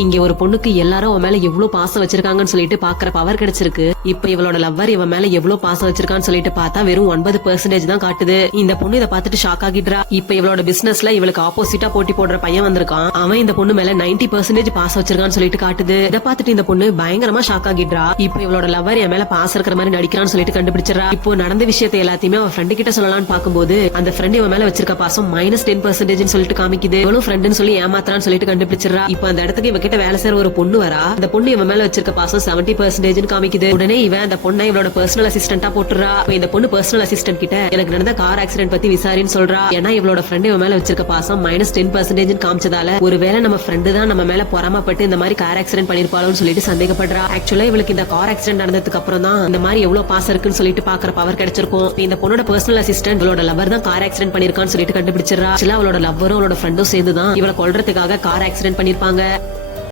இங்க ஒரு பொண்ணுக்கு எல்லாரும் அவன் மேல எவ்வளவு பாசம் வச்சிருக்காங்கன்னு சொல்லிட்டு பாக்குற பவர் கிடைச்சிருக்கு. இப்ப இவளோட லவ்வர் இவன் மேல எவ்வளவு பாசம் வச்சிருக்கான்னு சொல்லிட்டு பார்த்தா வெறும் 9% தான் காட்டுது. இந்த பொண்ணு இதை பார்த்துட்டு ஷாக் ஆகிடுறா. இப்ப இவளோட பிசினஸ்ல இவளுக்கு ஆப்போசிட்டா போட்டி போடுற பையன் வந்திருக்கான். அவன் இந்த பொண்ணு மேல 90% பாசம் வச்சிருக்கான்னு சொல்லிட்டு காட்டுது. இதை பார்த்துட்டு இந்த பொண்ணு பயங்கரமா ஷாக் ஆகிடுறா. இப்ப இவளோட லவ்வர் என் மேல பாசம் இருக்கிற மாதிரி நடிக்கிறான்னு சொல்லிட்டு கண்டுபிடிச்சிடறா. இப்போ நடந்த விஷயத்தை எல்லாத்தையுமே அவன் ஃப்ரெண்டு கிட்ட சொல்லலாம்னு பாக்கும்போது அந்த ஃப்ரெண்ட் இவன் மேல வச்சிருக்க பாசம் -10% சொல்லிட்டு காமிக்குது. இவளும் ஃப்ரெண்டுன்னு சொல்லி ஏமாத்துறான்னு சொல்லிட்டு கண்டுபிடிச்சிடறா. இப்ப அந்த இடத்துக்கு இவ கிட்ட வேலை செய்யற ஒரு பொண்ணு வரா. அந்த பொண்ணு இவன் மேல வச்சிருக்க பாசம் 70% காமிக்குது. உடனே இவன் அந்த பொண்ணை இவளோட பர்சனல் அசிஸ்டன்டா போட்டுறா. இந்த பொண்ணு பர்சனல் அசிஸ்டன்ட் கிட்ட எனக்கு நடந்த கார் ஆக்சிடென்ட் பத்தி விசாரின்னு சொல்றா. ஏன்னா இவளோட ஃப்ரெண்ட் இவன் மேல வச்சிருக்க பாசம் -10% காமிச்சதால ஒருவேளை நம்ம ஃப்ரெண்டு தான் நம்ம மேல பொறாமப்பட்டு இந்த மாதிரி கார் ஆக்சிடென்ட் பண்ணிருப்பாளோன்னு சொல்லிட்டு சந்தேகப்படுறா. ஆக்சுவலா இவளுக்கு இந்த கார் ஆக்சிடென்ட் நடந்ததுக்கு அப்புறம் தான் இந்த மாதிரி எவ்வளவு பாசம் இருக்குன்னு சொல்லிட்டு பாக்குற பவர் கிடைச்சிருக்கும். இந்த பொண்ணோட பர்சனல் அசிஸ்டன்ட் இவளோட லவர் தான் கார் ஆக்சிடென்ட் பண்ணிருக்கான்னு சொல்லிட்டு கண்டுபிடிச்சிடறா. அவளோட லவ்வரும் அவளோட ஃப்ரெண்டும் சேர்ந்துதான் இவளை கொல்றதுக்காக கார் ஆக்சிடென்ட் பண்ணிருப்பாங்க.